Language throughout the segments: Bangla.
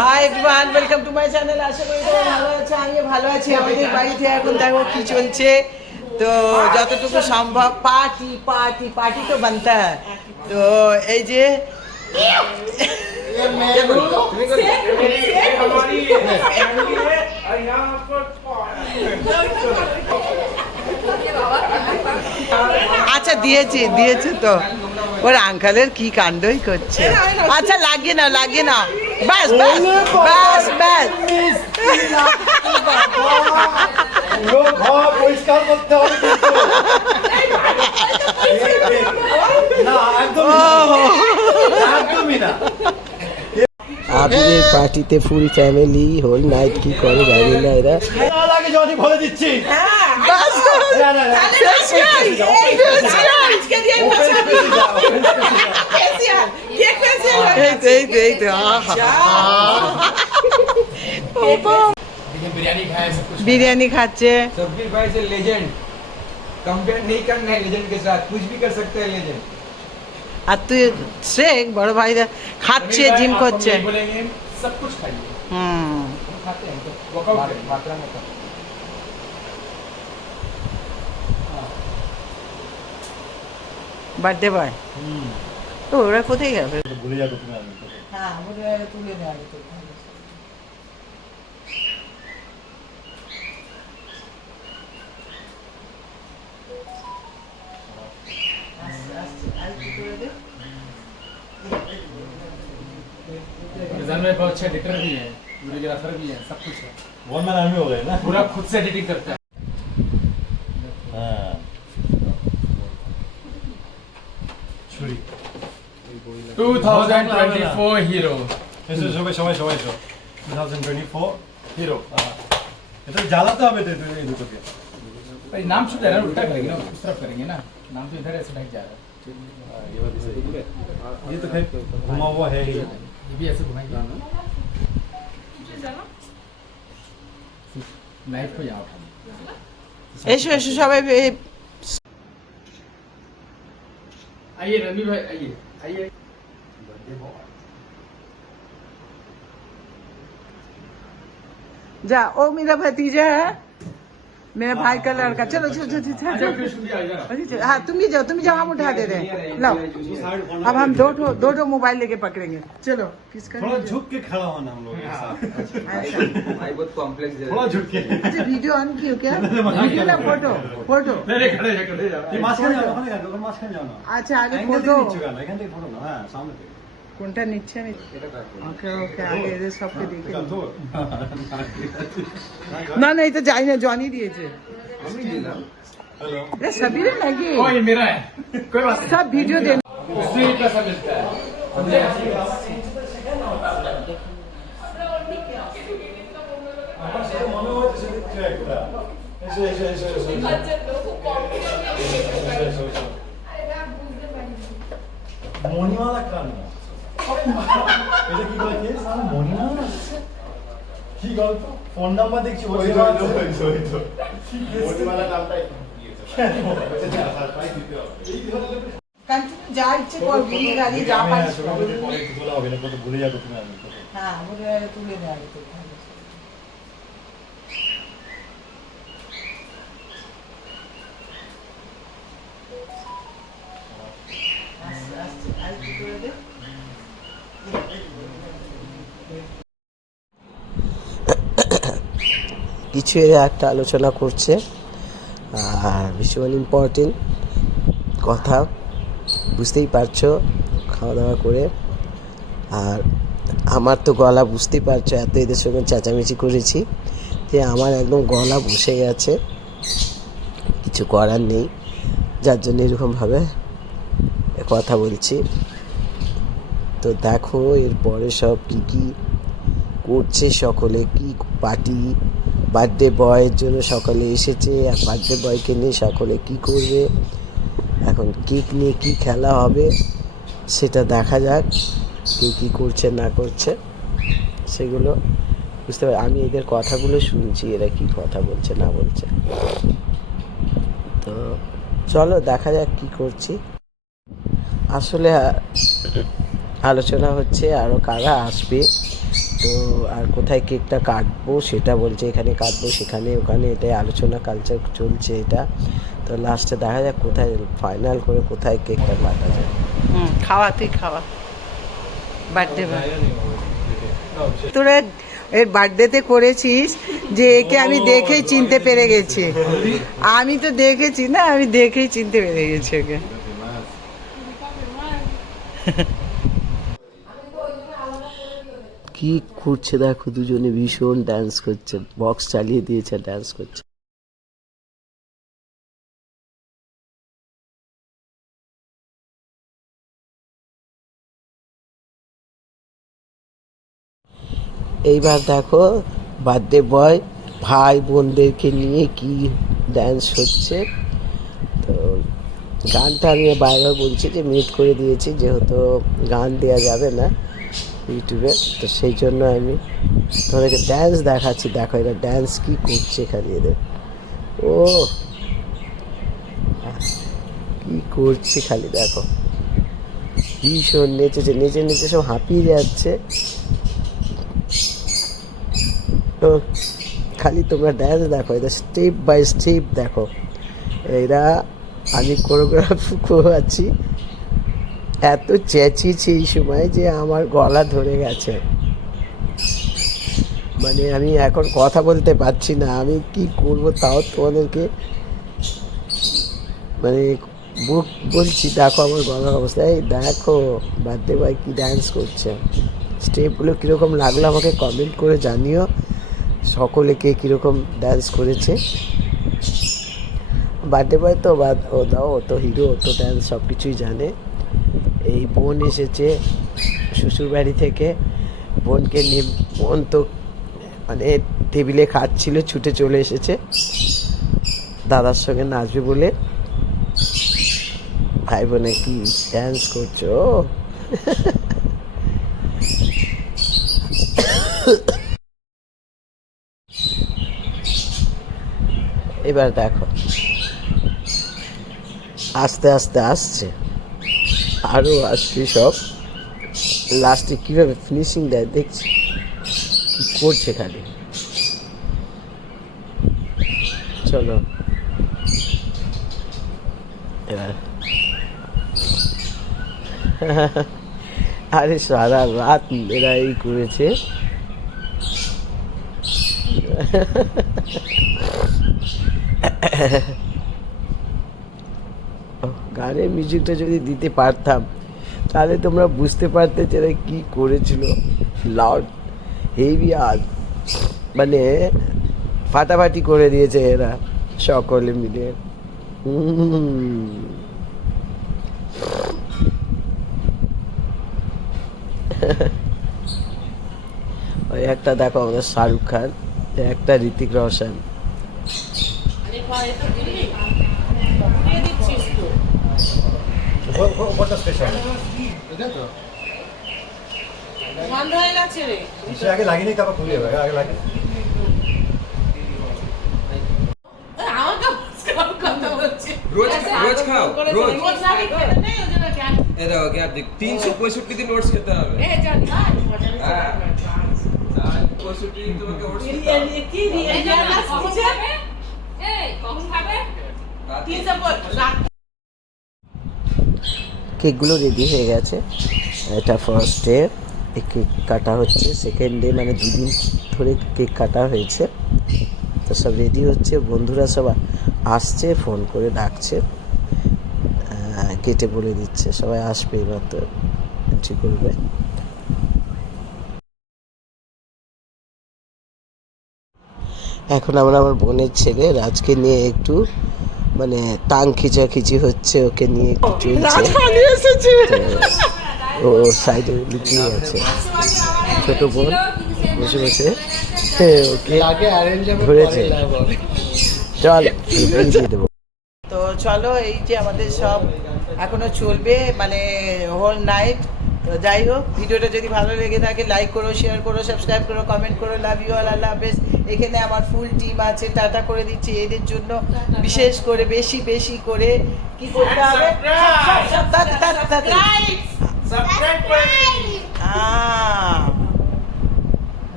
High everyone, welcome to my channel. আশা করি তোমরা ভালো আছো, আমিও ভালো আছি। আমাদের বাড়িতে এখন দেখো কি চলছে, তো যতটুকু সম্ভব পার্টি পার্টি পার্টি তো বানতা হ্যায়। তো এই যে আচ্ছা দিয়েছে তো ওর আঙ্কালের কি কাণ্ডই করছে। আচ্ছা লাগিয়ে না বাস বাস বাস বাস পরিষ্কার করতে হবে একদমই না। আবিরের পার্টিতে ফুল ফ্যামিলি হোল নাইট কি করে জানি না এরা। বলে দিচ্ছি बिरयानी खाचे सबकी भाई से लेजेंड कंपेयर नहीं करना है लेजेंड के साथ, कुछ भी कर सकते हैं लेजेंड। আর তুই শেখ বড় ভাই খাচ্ছে জিম করছে। बोलेंगे सब कुछ खाइए, হুম हम खाते हैं तो वर्कआउट करें मात्रा में कम। বার্থডে বয় তো ওরা কোথায় গেল? ভুলে যাবে তুমি। হ্যাঁ তুলে দেওয়া যেত। निजाम में बहुत अच्छे एडिटर भी हैं, वीडियोग्राफर भी हैं, सब कुछ है। वन मैन आर्मी हो गए ना पूरा खुद से एडिटिंग करता है। हाँ छुरी 2024 হিরো এসো সবাই সবাই সবাই এসো 2024 হিরো। এটা জ্বালাতে হবে তো এই দুটোকে। भाई नाम शुद्ध है ना, उल्टा करेंगे ना, उस तरफ करेंगे ना, नाम तो इधर ऐसे ढक जा रहा है। ये बात सही है। ये तो खैर घुमा हुआ है ही। ये भी ऐसे घुमाएंगे नाइफ को यहाँ उठाना। এসো এসো সবাই आइए रवि भाई, आइए आइए। जा ओ मेरा भतीजा है, मेरा भाई का लड़का। चलो चलो चलो चलो। हाँ तुम ही जाओ हम उठा दे रहे हैं। लो अब हम दो ठो मोबाइल लेके पकड़ेंगे। चलो किसका? थोड़ा झुक के खड़ा होना हम लोग के साथ। भाई बहुत कॉम्प्लेक्स है, थोड़ा झुक के। अच्छा वीडियो ऑन कियो क्या? वीडियो ना फोटो खड़े जा। ये मास्क जाओ, ওখানে যাও, ওখানে মাস্ক যাও না। আচ্ছা আগে অ্যাঙ্গেল ফটো থেকে নিচ্ছ কেন? এখান থেকে ফটো না, হ্যাঁ সামনে থেকে। কোনটা নিচ্ছে আমি? ওকে ওকে আগে এদের সবকে দেখে চল নিই। ধর। না না এটা যাই না, জনি দিয়েছে। हेलो ये सभी ने लगी कोई मेरा है, कोई बात सब वीडियो दे। नहीं, उससे ही पैसा मिलता है। মনে হচ্ছে কিছু একটা। এসো এসো এসো এসো। মণিমালা কান্না। এটা কি বলে কি? মণিমালা? কি গল্প? ফোন নাম্বার দেখছি ওই তো। মণিমালা নামটাই कंटिन्यू जा इच्छे কর, গুলি গালি যা পারিস কর। তোলা হবে না, কত ভুলে যাবে তুমি। আমি হ্যাঁ বলে তুলে দেওয়া যেত। কিছু এরা একটা আলোচনা করছে আর ভীষণ ইম্পর্টেন্ট কথা, বুঝতেই পারছো খাওয়া দাওয়া করে। আর আমার তো গলা বুঝতেই পারছো, এত এদের সঙ্গে চেঁচামেচি করেছি যে আমার একদম গলা বসে গেছে, কিছু করার নেই, যার জন্য এরকমভাবে কথা বলছি। তো দেখো এরপরে সব কী করছে সকলে, কি পার্টি বার্থডে বয়ের জন্য সকলে এসেছে, আর বার্থডে বয়কে নিয়ে সকলে কি করবে, এখন কেক নিয়ে কি খেলা হবে সেটা দেখা যাক, কে কী করছে না করছে সেগুলো বুঝতে পারি। আমি এদের কথাগুলো শুনছি, এরা কি কথা বলছে না বলছে। তো চলো দেখা যাক কি করছি। আসলে আলোচনা হচ্ছে আরও কারা আসবে। তো আর কোথায় কেকটা কাটবো সেটা বলছে, এখানে কাটবো সেখানে ওখানে, এটাই আলোচনা কালচার চলছে এটা। তো লাস্টে দেখা যাক কোথায় ফাইনাল করে কোথায় কেকটা কাটা যায়। খাওয়া, তুই খাওয়া। বার্থডে তোরা এর বার্থডেতে করেছিস যে একে আমি দেখেই চিনতে পেরে গেছি। আমি তো দেখেছি না, আমি দেখেই চিনতে পেরে গেছি ওকে। কি করছে দেখো, দুজনে ভীষণ ডান্স করছে, বক্স চালিয়ে দিয়েছে, ডান্স করছে। এইবার দেখো বার্থডে বয় ভাই বোনদেরকে নিয়ে কি ডান্স হচ্ছে। তো গানটা আমি বারবার বলছি যে মিউট করে দিয়েছি, যেহেতু গান দেওয়া যাবে না ইউটিউবে, তো সেই জন্য আমি তোমাদেরকে ড্যান্স দেখাচ্ছি। দেখো এরা ড্যান্স কি করছে খালি, এদের ও কি করছে খালি দেখো, ভীষণ নেচেছে, নেচে নেচে সব হাঁপিয়ে যাচ্ছে। তো খালি তোমরা ড্যান্স দেখো, এদের স্টেপ বাই স্টেপ দেখো। এরা আমি কোরিওগ্রাফ করাচ্ছি, এত চেঁচিয়েছি এই সময় যে আমার গলা ধরে গেছে, মানে আমি এখন কথা বলতে পারছি না, আমি কি করব তাও তোমাদেরকে মানে বলছি। দেখো আমার গলার অবস্থা, এই দেখো বার্থডে বয় কি ডান্স করছে। স্টেপগুলো কীরকম লাগলো আমাকে কমেন্ট করে জানিও, সকলে কে কীরকম ডান্স করেছে। বার্থডে বয় তো ও দাও, ও তো হিরো, ও তো ডান্স সব কিছুই জানে। এই বোন এসেছে শ্বশুরবাড়ি থেকে, বোনকে নিয়ে, বোন তো মানে টেবিলে খাচ্ছিল, ছুটে চলে এসেছে দাদার সঙ্গে নাচবে বলে। ভাই বোনে কি ডান্স করছো। এবার দেখো আস্তে আস্তে আসছে, আরও আসছে সব। লাস্টে কীভাবে ফিনিশিং দেয় দেখছি, কী করছে খালি। চলো এবার আরে সারা রাত এরা এই করেছে। গানের মিউজিকটা যদি দিতে পারতাম তাহলে তোমরা বুঝতে পারতে যে এরা কী করেছিল। লাউড হেভি আজ মানে ফাটাফাটি করে দিয়েছে এরা সকলে মিলে। ওই একটা দেখো আমাদের শাহরুখ খান, একটা ঋতিক রোশন। আগে লাগেনি, তারপর খুলে যাবে, আগে লাগে। रोज रोज खाओ रोज ये देखो क्या देख 365 दिन ओट्स খেতে হবে 365 দিন তোমাকে ওट्स খেতে হবে কি কখন খাবে কেকগুলো রেডি হয়ে গেছে। এটা ফার্স্ট ডে কেক কাটা হচ্ছে, সেকেন্ড ডে মানে 2 দিন ধরে কেক কাটা হয়েছে। তো সব রেডি হচ্ছে, বন্ধুরা সব আসছে, ফোন করে ডাকছে, কেটে বলে দিচ্ছে সবাই আসবে, এবার তো এন্ট্রি করবে। এখন আমরা আমার বোনের ছেলে রাজকে নিয়ে একটু মানে টাং খিচাখিচি হচ্ছে, ওকে নিয়ে একটু চলছে। ও সাইডে লুকিয়ে আছে, ছোট বোন বসে বসে ওকে ধরেছে। চল দেবো। তো চলো, এই যে আমাদের সব এখনো চলবে মানে হোল নাইট। তো যাই হোক, ভিডিওটা যদি ভালো লেগে থাকে লাইক করো, শেয়ার করো, সাবস্ক্রাইব করো, কমেন্ট করো। লাভ ইউ অল, আল্লাহ হাফেজ। এখানে আমার ফুল টিম আছে, টাটা করে দিচ্ছি। এদের জন্য বিশেষ করে বেশি বেশি করে কি করতে হবে,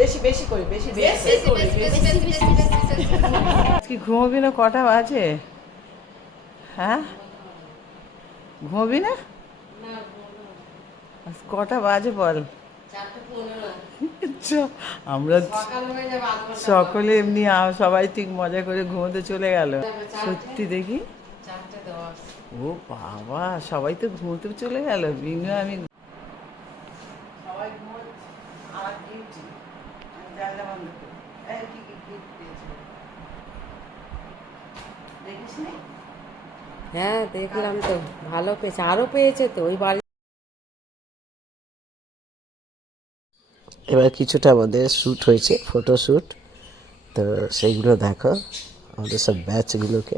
বেশি বেশি করে বেশি আজকে ঘুমোবি না? কটা বাজে? হ্যাঁ ঘুমোবি না? আজ কটা বাজে বল? আমরা সকলে এমনি সবাই ঠিক মজা করে ঘুমোতে চলে গেল। সত্যি দেখি, ও বাবা, সবাই তো ঘুমোতে চলে গেল। বিনু আমি সবাই আমার ডিউটি, আমি জানলা বন্ধ করি। এই কি কি গিফট পেয়েছি দেখিস নি? হ্যাঁ দেখলাম তো, ভালো পেয়েছে, আরো পেয়েছে তো ওই বাড়ি। এবার কিছুটা আমাদের শ্যুট হয়েছে, ফটো শ্যুট, তো সেইগুলো দেখো আমাদের সব ব্যাচগুলোকে।